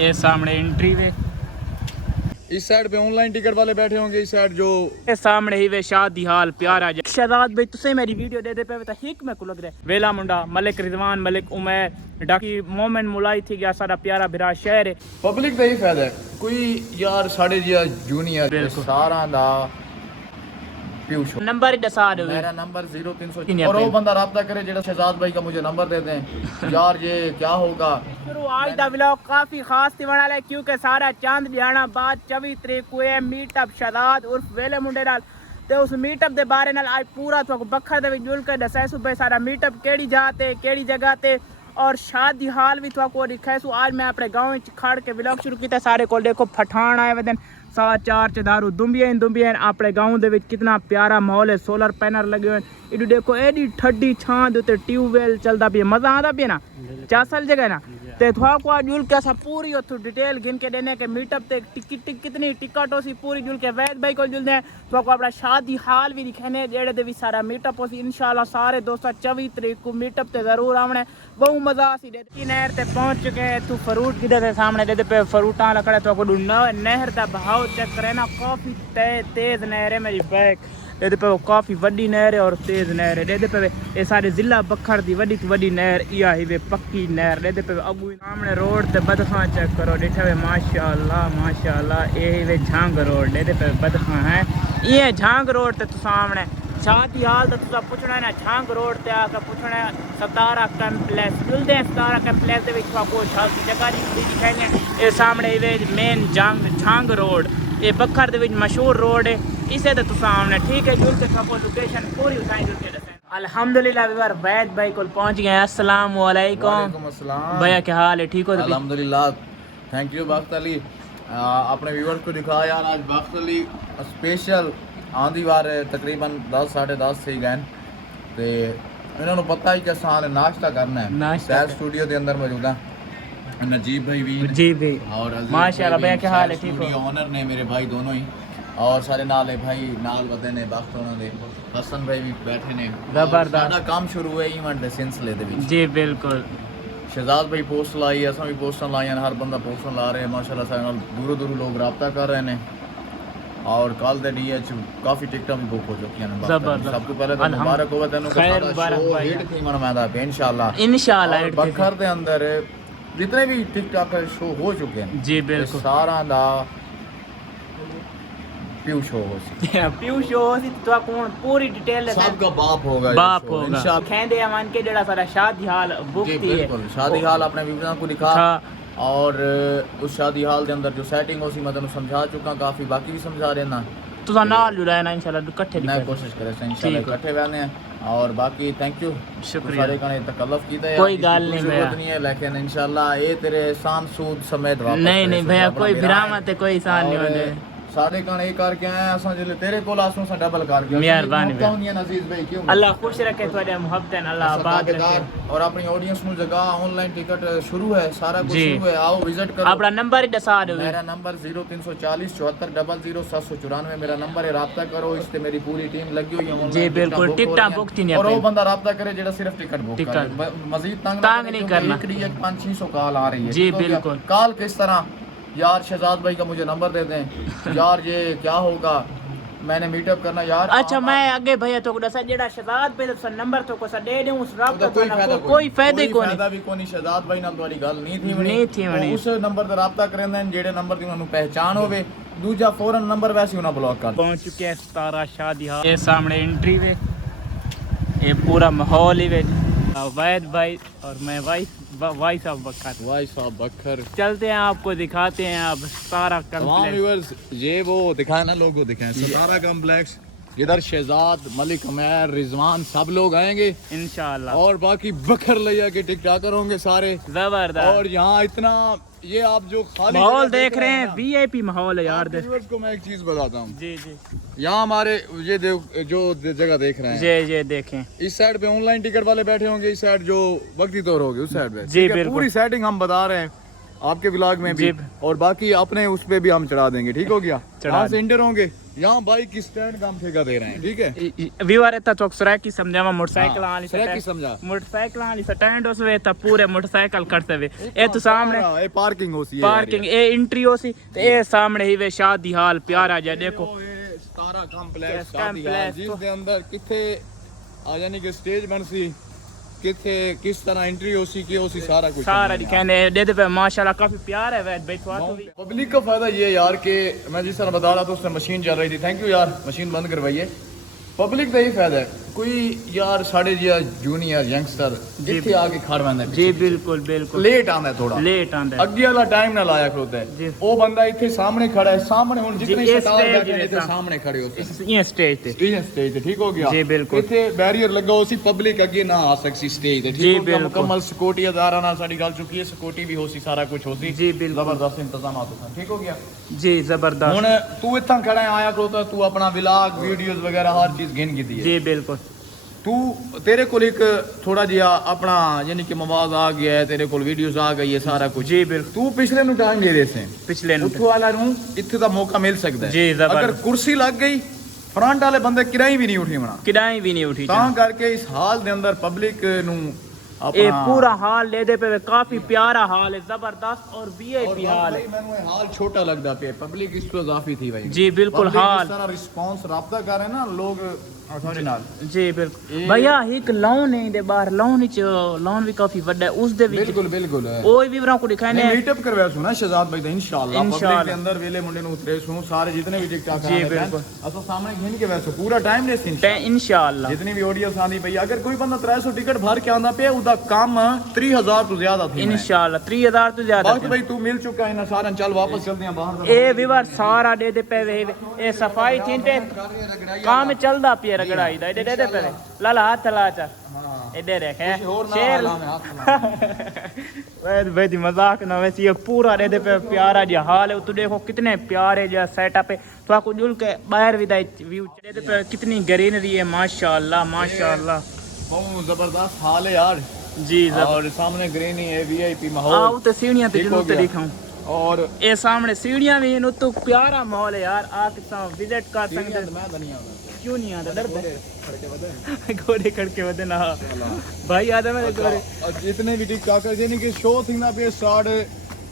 ये सामने एंट्री वे, इस साइड पे ऑनलाइन टिकट वाले बैठे होंगे, इस साइड जो ये सामने ही वे शादी हाल प्यारा जा शहजाद भाई तुसे मेरी वीडियो दे दे पे तो हिक में को लग रहा है वेला मुंडा मलिक रिजवान मलिक उमर डाकी मोमेंट मुलाई थी गया सारा प्यारा बिरा शहर है। पब्लिक का ही फायदा है। कोई यार साढ़े जिया जूनियर सारा दा नंबर ही दसा दो मेरा नंबर 0300 और वो बंदा राब्ता करे जेड़ा शहजाद भाई का मुझे नंबर दे दें यार ये क्या होगा। शुरू आज दा व्लॉग काफी खास थी बना है क्योंकि सारा चांद लियाना बाद 24 तरीक को है मीटअप शहजाद उर्फ वेले मुंडे नाल ते उस मीटअप दे बारे नाल आज पूरा तो बखर दे जुल के दसा सुबह सारा मीटअप केड़ी जाते केड़ी जगह ते और शादी हाल भी तो दिखाई। आज मैं अपने गाँव खड़ के व्लॉग शुरू किया सारे को देखो पठान आए वदन 4:15 दारू दुंबिया अपने गाँव दे विच कितना प्यारा माहौल है। सोलर पैनल लगे हुए इडू देखो एडी ठंडी छां दे ट्यूबवेल चलता पिया मजा आता पिया ना चासल जगह ना ते थोड़ा को जुल के असा पूरी उतो डिटेल गिन के देने के मीटअप ते टिकट कितनी टिकट हो सी पूरी जुल के वैद भाई को जुल दे थोड़ा को अपना शादी हाल भी दिखाने जेड़े दे भी सारा मीटअप हो सी इंशाल्लाह सारे दोस्त 24 तरीक को मीटअप ते जरूर आवने बहु मजा सी दे की नहर ते पहुंच चुके हैं। तू फ्रूट किधर है सामने दे पे फ्रूटा लखड़े तो को नहर दा बहाव चेक करे ना काफी तेज नहर है मेरी बैक दे पे काफी वड्डी नहर है और तेज नहर है दे पे ये सारे जिला बखर दी वड्डी वड्डी नहर या ही वे पक्की नहर दे पे अगू सामने रोड ते बदखा चेक करो देखा वे माशाल्लाह ये वे झांग रोड दे पे बदखा है ये झांग रोड ते तू सामने शादी हाल तो तुसा पूछना है ना झांग रोड ते आकर पूछना है सतारा कॉम्प्लेक्स मिलते हैं। सतारा कॉम्प्लेक्स दे विच को जगह दी दिखाई ये सामने वे मेन झांग रोड ये बखर दे विच मशहूर रोड है इसे तो सामने ठीक है जुल के सबको लोकेशन पूरी उठाई जुल के दसें। अल्हम्दुलिल्लाह विवर वैद भाई को पहुंच गए। अस्सलाम वालेकुम भैया क्या हाल है ठीक हो? अल्हम्दुलिल्लाह थैंक यू बख्त अली अपने व्यूअर्स को दिखाया यार आज बख्त अली स्पेशल आंधी वार तकरीबन 10 10:30 से गए ते इन्होंने पता ही कि असां नाश्ता करना है सैर स्टूडियो के अंदर मौजूद है नजीब भाई भी जी भाई और माशाल्लाह भैया क्या हाल है ठीक हो? ऑनर ने मेरे भाई दोनों ही और सारे नाल है भाई नाल वदे ने वक्त उन्होंने हसन भाई भी बैठे ने जबरदस्त साडा काम शुरू है इवेंट दे सिलसिले दे विच जी बिल्कुल। शहजाद भाई पोस्ट लाई असां भी पोस्टर लाइयां हर बंदा पोस्टर ला रहे हैं माशाल्लाह सारे नाल दूरों लोग राब्ता कर रहे हैं और कल दे डीएच काफी टिकटां भी बुक हो चुकी हैं। सब तो पहले तो मुबारक हो तेनू खैर मुबारक भाई हिट थी मन मैं दा इंशाल्लाह बखर दे अंदर जितने भी टिकटॉक शो हो चुके हैं जी बिल्कुल सारा दा प्यू शो हो सी तो कौन पूरी डिटेल सबका बाप होगा इंशाल्लाह खेंदे अमन के जेड़ा सारा शादी हाल बुक थी है शादी हाल अपने व्यूअर्स को दिखा और उस शादी हाल के अंदर जो सेटिंग हो सी मैं तेनू समझा चुका काफी बाकी भी समझा रहे ना तुसा नाल जुड़ा ना इंशाल्लाह इकट्ठे मैं कोशिश करे इंशाल्लाह इकट्ठे रहने हैं और बाकी थैंक यू शुक्रिया सारे कने तकल्लुफ कीता है कोई गाल नहीं भैया नहीं है लेकिन इंशाल्लाह ये तेरे शान सूद समेत वापस नहीं भैया कोई विरामत है कोई सान नहीं होने सारे कण एक करके आए असा जिले तेरे कोल आसों सा डबल कर गया मेहरबानी अजीज भाई क्यों अल्लाह खुश रखे ਤੁਹਾਡੇ ਮੁਹੱਬਤ अल्लाह आबाद रखे और अपनी ऑडियंस नु जगह ऑनलाइन टिकट शुरू है सारा कुछ शुरू है आओ विजिट करो अपना नंबर ही दसा दो मेरा नंबर 0340 74 00794 मेरा नंबर है राब्ता करो इस ते मेरी पूरी टीम लगी हुई है जी बिल्कुल टिकट बुक थी नहीं और वो बंदा राब्ता करे जेड़ा सिर्फ टिकट बुक करे मजीद तंग नहीं करना 500 कॉल आ रही है जी बिल्कुल कॉल किस तरह यार शहजाद भाई का मुझे नंबर दे दें यार ये क्या होगा मैंने मीटअप करना यार अच्छा मैं आगे भैया तो दसा जेड़ा शहजाद भाई दा नंबर तो को सा दे दूं उस राब्ता कोई फायदा भी कोनी शहजाद भाई नाल तुम्हारी गल नहीं थी उस नंबर ते राब्ता करेंदे जेड़े नंबर दी उन्हें पहचान होवे दूजा फौरन नंबर वैसे उन्हें ब्लॉक कर पहुंच चुके हैं 17 शादी हाल ये सामने एंट्री वे ये पूरा माहौल ही वे वैद भाई और मैं वाई साहब बखर चलते हैं आपको दिखाते हैं अब सारा कॉम्प्लेक्स ये वो दिखाए ना लोगो दिखाए सारा कॉम्प्लेक्स इधर शहजाद मलिक उमर रिजवान सब लोग आएंगे इंशाल्लाह और बाकी बखर लिया के टिकटॉकर होंगे सारे जबरदस्त और यहाँ इतना ये आप जो खाली माहौल देख रहे हैं वीआईपी माहौल है यार को मैं एक चीज बताता हूँ जी यहाँ हमारे ये जो जगह देख रहे हैं ये देखें इस साइड पे ऑनलाइन टिकट वाले बैठे होंगे इस साइड जो वक्ती तौर होगी उस साइड पे जी बिल्कुल पूरी सेटिंग हम बता रहे हैं आपके व्लॉग में भी, और बाकी अपने उस पे भी हम चढ़ा देंगे, ठीक हो गया। यहाँ से इंटर होंगे, यहाँ बाइक की स्टैंड का हम ठेका दे रहे हैं, ठीक है। व्यूअर इतना चौक सराय की समझावा मोटरसाइकिल आली की समझा, मोटरसाइकिल आली स्टैंड उस वे ता पूरे मोटरसाइकिल करते हुए ए तो सामने ए पार्किंग हो सी, पार्किंग ए एंट्री हो सी ते ए सामने ही वे शादी हाल प्यारा जा देखो सारा कॉम्प्लेक्स जिसके अंदर किथे आ यानी कि स्टेज बन सी, किथे किस तरह एंट्री हो सी, सारा कुछ सारा दिखाने दे दे पे माशाल्लाह काफी प्यार है वैद भाई तो भी। पब्लिक का फायदा ये यार कि मैं जिस तरह बता रहा था उसमें मशीन चल रही थी, थैंक यू यार मशीन बंद करवाइए। पब्लिक का यही फायदा है, कोई यार साढ़े जूनियर यंगस्टर जिथे आके खड़ वंदा है, जी बिल्कुल बिल्कुल लेट आंदा है, थोड़ा लेट आंदा है, अगे वाला टाइम ना लाया खड़ोता है, वो बंदा इथे सामने खड़ा है, सामने हुन जितने स्टार बैठे हैं इथे सामने खड़े होते हैं, ये स्टेज पे ठीक हो गया। जी बिल्कुल, इथे बैरियर लगा हो सी, पब्लिक अगे ना आ सकसी स्टेज ते, ठीक हो गया। मुकम्मल सिक्योरिटी अदारा नाल साडी गल चुकी है, सिक्योरिटी भी हो सी, सारा कुछ हो सी, जी बिल्कुल जबरदस्त इंतजामात होता, ठीक हो गया जी जबरदस्त। हुन तू इतना खड़ा है आया खड़ोता, तू अपना व्लॉग वीडियोस वगैरह हर चीज गिन कीती है, जी बिल्कुल। तू तेरे को एक थोड़ा जिहा अपना यानी कि मवाज आ गया है, तेरे को वीडियोस आ गई है, सारा कुछ, जी बिल्कुल। तू पिछले नु टाइम दे दे से, पिछले नु उठो वाला नु इथे दा मौका मिल सकदा है, जी अगर कुर्सी लग गई फ्रंट वाले बंदे किराई भी नहीं उठी बना, किराई भी नहीं उठी, तां करके इस हाल दे अंदर पब्लिक नु ये पूरा हाल ले दे पे काफी प्यारा हाल है, जबरदस्त और वीआईपी हाल है। मैंने हाल छोटा लगदा पे, पब्लिक इस पे काफी थी भाई, जी बिल्कुल। हाल सारा रिस्पांस राब्ता कर रहे हैं ना लोग जी बिल्कुल भैया, एक लॉन है दे बाहर, लॉन भी काफी बड़ा है, उस दे बिल्कुल बिल्कुल ओए विवरण को दिखाने मीटअप करवाया सुना शहजाद भाई दा इंशाल्लाह, पब्लिक के अंदर वेले मुंडे नु उतरे सुनो सारे जितने भी टिकटॉक जी बिल्कुल असा सामने घिन के वैसे पूरा टाइम दे इंशाल्लाह, जितनी भी ऑडियंस आंदी पई, अगर कोई बंदा 300 टिकट भर के आंदा पे उदा काम 3000 तो ज्यादा थी इंशाल्लाह, 3000 तो ज्यादा। बाकी भाई तू मिल चुका है ना सारा, चल वापस चलते हैं बाहर। ए विवर सारा दे दे पे ए सफाई थी ते काम चलदा पे रगड़ाई दा दे दे पे लाला हाथ ला चा इधर देख है शेर भाई दी मजाक ना, वैसे ये पूरा दे दे पे प्यारा जी हाल है, तू देखो कितने प्यारे जो सेटअप है, तो आपको जुल के बाहर भी व्यू दे दे पे कितनी ग्रीनरी है, माशाल्लाह माशाल्लाह बहुत जबरदस्त हाल है यार जी। और सामने ग्रीनरी है, वीआईपी माहौल, आओ तो सीढ़ियां ते जरूर दिखाऊं, और ये सामने सीढ़ियां भी हैं, तो प्यारा माहौल है यार, आके सब विजिट कर सकते हैं। मैं नहीं आता, क्यों नहीं आता, डर घोड़े खड़के वदे ना भाई आदम है घोड़े। जितने भी टिकटॉकर यानी कि शो थी ना पे स्टार्ट,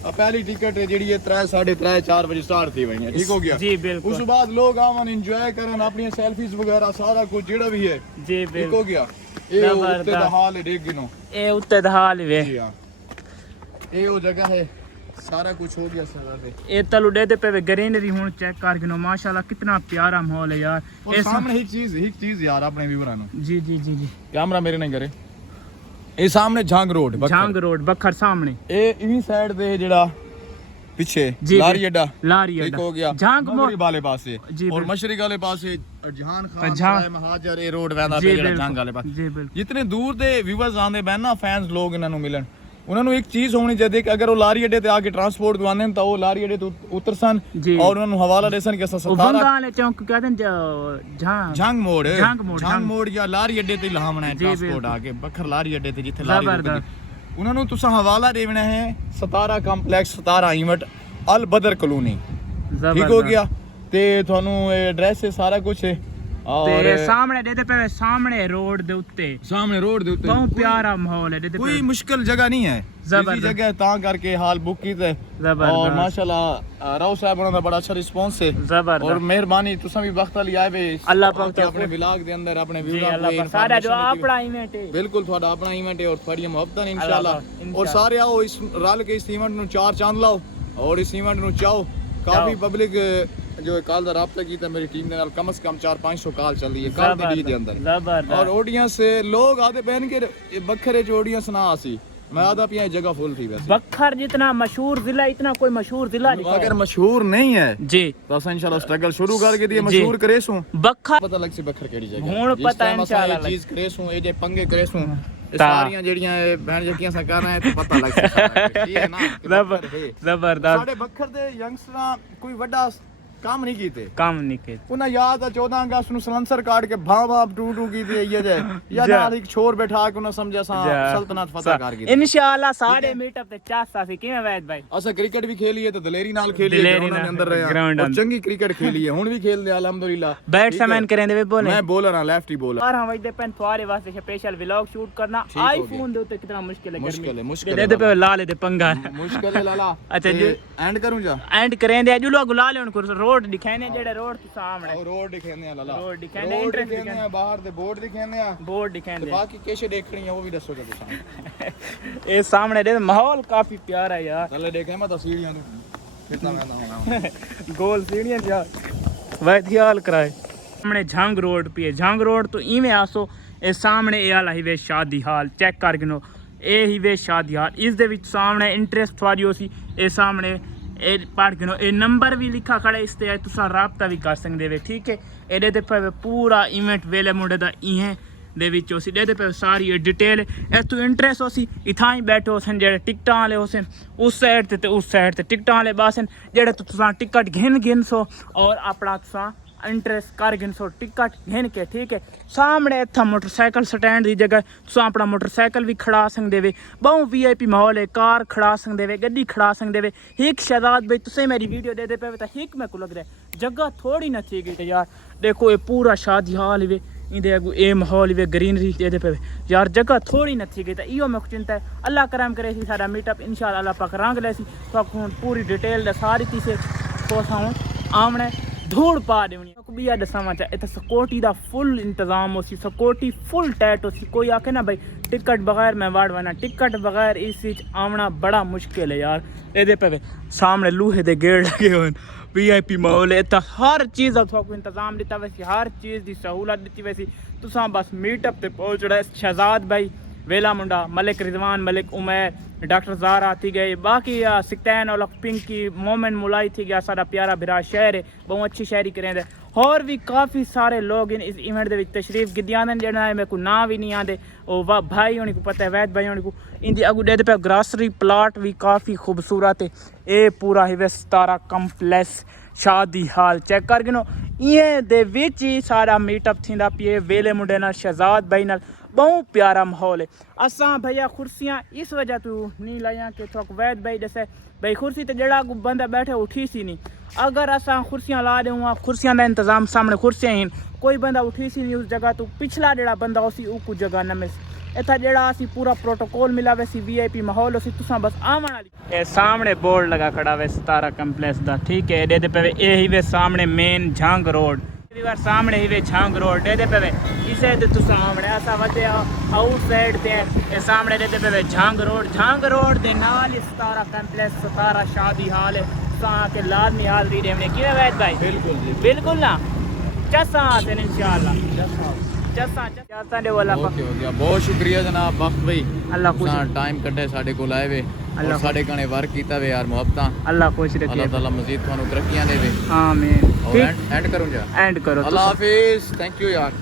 पहली टिकट जेडी है 3 साढ़े 3 4 बजे स्टार्ट थी वही है, ठीक हो गया जी बिल्कुल। उस बाद लोग आवन एंजॉय करन अपनी सेल्फीज वगैरह सारा कुछ जेड़ा भी है, जी बिल्कुल, ठीक हो गया। ये उत्ते दा हाल है, देख गिनो ए उत्ते दा हाल वे, जी हां ये वो जगह है, सारा कुछ हो गया सारा पे। ए तलु दे दे पे ग्रीनरी हुन चेक कर गिनो, माशाल्लाह कितना प्यारा माहौल है यार। और सामने एक चीज यार अपने व्यूअर नु, जी जी जी जी कैमरा मेरे नहीं करे, ये सामने झांग रोड बखर सामने, ए इनी साइड दे जेड़ा पीछे लारी अड्डा ठीक हो गया, झांग वाले पास से और मशरिक वाले पास से जहान खान महाजर ए रोड वेंदा पे जेड़ा झांग वाले पास, जितने दूर दे व्यूअर्स आंदे बैन ना फैंस लोग इन्हां नु मिलन, उन्होंने एक चीज होनी चाहिए कि अगर वो लारी अड्डे ते आके ट्रांसपोर्ट दवाने तो वो लारी अड्डे तो उतरसन और उन्होंने हवाला देसन के सतारा वाले चौक कहते हैं झांग मोड़ या लारी अड्डे ते लावना है ट्रांसपोर्ट आके बखर लारी अड्डे ते जिथे लारी उन्होंने तुसा हवाला देना है सतारा कॉम्प्लेक्स, सतारा इवेंट अल बदर कॉलोनी, ठीक हो गया। ते थानू एड्रेस है सारा कुछ है, और सामने दे दे पे सामने रोड दे उत्ते बहुत प्यारा माहौल है, कोई मुश्किल जगह नहीं है, जबरदस्त जगह ता करके हाल बुक की थे, और माशाल्लाह राव साहब उन्होंने बड़ा अच्छा रिस्पांस है, जबरदस्त और मेहरबानी तुसा भी वक्त वाली आए वे अल्लाह पाक अपने व्लॉग दे अंदर अपने व्यूअर को सारा जो अपना इवेंट है, बिल्कुल थोड़ा अपना इवेंट है और थोड़ी मोहब्बत है इंशाल्लाह, और सारे आओ इस रल के इस इवेंट नु 4 चांद लाओ और इस इवेंट नु चाओ। काफी पब्लिक जो कल दा राब्ता कीता मेरी टीम दे नाल, कम से कम 400-500 कॉल चल रही है कल दी दे अंदर, और ऑडियंस लोग आते पहन के बखरे जो ऑडियंस ना आसी, मैं आधा पिया जगह फुल थी वैसे। बखर जितना मशहूर जिला इतना कोई मशहूर जिला नहीं, अगर मशहूर नहीं है जी तो असा इंशाल्लाह स्ट्रगल शुरू करके दिए मशहूर करेसू बखर पता लग सी बखर केड़ी जगह हुन पता है इंशाल्लाह चीज करेसू ए जे पंगे करेसू सारियां जेड़ियां बहन जकियां सा कर रहे हैं तो पता लग सी ठीक है ना, जबरदस्त साडे बखर दे यंगस्टरां कोई बड़ा ਕੰਮ ਨਹੀਂ ਕੀਤੇ ਕੰਮ ਨਹੀਂ ਕੀਤੇ ਉਹਨਾਂ ਯਾਦ ਆ 14 ਅਗਸਤ ਨੂੰ ਸਲੰਸਰ ਕਾਟ ਕੇ ਭਾਂ ਟੂ ਟੂ ਕੀਤੀ ਆਈ ਜੇ ਯਾਦ ਨਾਲ ਇੱਕ ਛੋਰ ਬਿਠਾ ਕੇ ਉਹਨਾਂ ਸਮਝਿਆ ਸਾਂ ਸਲਤਨਤ ਫਤਹ ਕਰ ਗਈ ਇਨਸ਼ਾਅੱਲਾ ਸਾਡੇ ਮੀਟਅਪ ਤੇ ਚਾਸਾ ਸੀ ਕਿਵੇਂ ਵੈਦ ਭਾਈ ਅਸਾਂ ਕ੍ਰਿਕਟ ਵੀ ਖੇਲੀ ਹੈ ਤੇ ਦਲੇਰੀ ਨਾਲ ਖੇਲੀ ਹੈ ਗਰਾਊਂਡ ਦੇ ਅੰਦਰ ਰਹੇ ਔਰ ਚੰਗੀ ਕ੍ਰਿਕਟ ਖੇਲੀ ਹੈ ਹੁਣ ਵੀ ਖੇਲਦੇ ਅਲਹਮਦੁਲਿਲਾ बैट्समैन करेंदे वे बोले मैं बॉलर हां लेफ्टी बॉलर 12 ਵਜੇ ਪੈਨ ਤੁਹਾਡੇ ਵਾਸਤੇ ਸਪੈਸ਼ਲ ਵਲੌਗ ਸ਼ੂਟ ਕਰਨਾ ਆਈਫੋਨ ਦੇ ਉੱਤੇ ਕਿੰਨਾ ਮੁਸ਼ਕਿਲ ਹੈ मुश्किल ਇਹਦੇ पे ਲਾ ਲੈ ਤੇ ਪੰਗਾ मुश्किल है लाला अच्छा जी एंड करूं जा एंड करेंदे अजू लोग ला ले उनको रोड दिखाने जेड़े रोड के सामने रोड दिखाने लाला रोड दिखाने इंटरेस्ट दिखाने बाहर दे बोर्ड दिखाने बोर्ड दिखाने बाकी कैसे देखनी है वो भी दसो जब सामने ये सामने दे माहौल काफी प्यारा है यार चले देखे मैं तस्वीरियां कितना महंगा होना गोल सीढ़ियां यार वह ख्याल कराए सामने झंग रोड पे झंग रोड तो इवें आसो ਇਹ ਸਾਹਮਣੇ ਇਹ ਵਾਲਾ ਹੀਵੇ ਸ਼ਾਦੀ ਹਾਲ ਚੈੱਕ ਕਰ ਗਿਨੋ ਇਹ ਹੀਵੇ ਸ਼ਾਦੀ ਹਾਲ ਇਸ ਦੇ ਵਿੱਚ ਸਾਹਮਣੇ ਇੰਟਰਸਟ ਵਾਰੀਓ ਸੀ ਇਹ ਸਾਹਮਣੇ ਇਹ ਪੜ੍ਹ ਗਿਨੋ ਇਹ ਨੰਬਰ ਵੀ ਲਿਖਾ ਖੜਾ ਇਸ ਤੇ ਤੁਸੀਂ ਰਾਬਤਾ ਵੀ ਕਰ ਸਕਦੇ ਵੇ ਠੀਕ ਹੈ ਇਹਦੇ ਤੇ ਪਵੇ ਪੂਰਾ ਇਵੈਂਟ ਵੇਲੇ ਮੁੰਡੇ ਦਾ ਇਹ ਦੇ ਵਿੱਚ ਉਸੇ ਇਹਦੇ ਪਵੇ ਸਾਰੀ ਡਿਟੇਲ ਇਹ ਤੋਂ ਇੰਟਰਸਟ ਹੋਸੀ ਇਥਾਂ ਹੀ ਬੈਠੋ ਹੋਸਨ ਜਿਹੜੇ ਟਿਕਟਾਂ ਵਾਲੇ ਹੋਸਨ ਉਸ ਸਾਈਡ ਤੇ ਉਸ ਸਾਈਡ ਤੇ ਟਿਕਟਾਂ ਵਾਲੇ ਬਾਸਨ ਜਿਹੜੇ ਤੁਸੀਂ ਟਿਕਟ ਗਿਣ ਸੋ ਔਰ ਆਪਣਾ ਤੁਸੀਂ इंटरेस्ट कर गिन सो टिकट घिन के ठीक है सामने इतना मोटरसाइकिल स्टैंड की जगह तुम अपना मोटरसाइकिल भी खड़ा सकते वे बहु VIP माहौल है कार खड़ा सकते वे गड्डी खड़ा सकते वे हिक शहजाद भाई तुसें मेरी वीडियो दे पे तो हिक मैं को लग रहा है जगह थोड़ी ना थी गई यार देखो ये पूरा शादी हाल वे इंदे अगू ये माहौल वे ग्रीनरी दे पे यार जगह थोड़ी न थी गई तो इो मैं चिंता है अल्लाह करम करे सी सारा मीटअप इंशाल्लाह अल्लाह पाक रंग ले सी तो हुन पूरी डिटेल सारी तीसे कोसा आमने धूड़ पा देनी बिया दसावा चाहे इतना सिक्योरिटी का फुल इंतजाम हो सी सिक्योरिटी फुल टाइट हो सी कोई आखे ना भाई टिकट बगैर मैं वाड़ वाना टिकट बगैर इस आना बड़ा मुश्किल है यार ये पे सामने लूहे दे गेट लगे हुए VIP माहौल है इतना हर चीज़ का इंतजाम दिता वैसी हर चीज़ की सहूलत दी वैसी तुसा बस मीटअप ते पहुंच रहे शहजाद भाई वेला मुंडा मलिक रिजवान मलिक उमैर डॉक्टर ज़ारा थी गए बाकी सिकतैन और पिंकी मोमिन मुलाई थी गया सारा प्यारा बिरा शहर है बहुत अच्छी शहरी करें और भी काफ़ी सारे लोग इस इवेंट के तशरीफ गिद्दियान जेड़ा है मेरे को ना भी नहीं आते वो भाई होने को पता है वैद भाई होने को इनकी अगू दे पे ग्रासरी प्लाट भी काफ़ी खूबसूरत है ये पूरा ही सतारा कंप्लेक्स शादी हाल चेक कर गिनो ये दे विच ही सारा मीटअप थींदा पिए वेले मुंडे नाल शहजाद भाई नाल बहुत प्यारा माहौल है असां भैया कुर्सियाँ इस वजह तो नहीं लाइया कि थोक वैद भाई जैसे भाई कुर्सी तो जड़ा बंदा बैठे उठी सी नहीं अगर असां कुर्सियाँ ला दें कुर्सियाँ का इंतजाम सामने कुर्सियाँ ही कोई बंदा उठी सी नहीं उस जगह तो पिछला जड़ा बंदा उसी ऊ जगह न मिस इतना जड़ा असी पूरा प्रोटोकॉल मिला वैसी VIP माहौल उसी तुसा बस आवन वाली ए सामने बोर्ड लगा खड़ा वे सतारा कंप्लेक्स दा ठीक है दे पे ए ही वे सामने मेन झांग रोड सामने ही वे झांग रोड दे पे इसे ते तुसा सामने ऐसा वजे आउट साइड ते ए सामने दे पे झांग रोड दे नाल सतारा कंप्लेक्स सतारा शादी हाल है सा के लाजमी हाजरी देने की वैद भाई बिल्कुल जी बिल्कुल ना चसा आते इंशाल्लाह चसा दे वाला ओके हो गया बहुत शुक्रिया जनाब बख्त भाई अल्लाह खुश टाइम कटे साडे को आए वे और साडे कने वर्क कीता वे यार मोहब्बतां अल्लाह खुश रखे अल्लाह ताला मजीद थानू तरक्कियां देवे आमीन और एंड करूं जा एंड करो अल्लाह हाफिज थैंक यू यार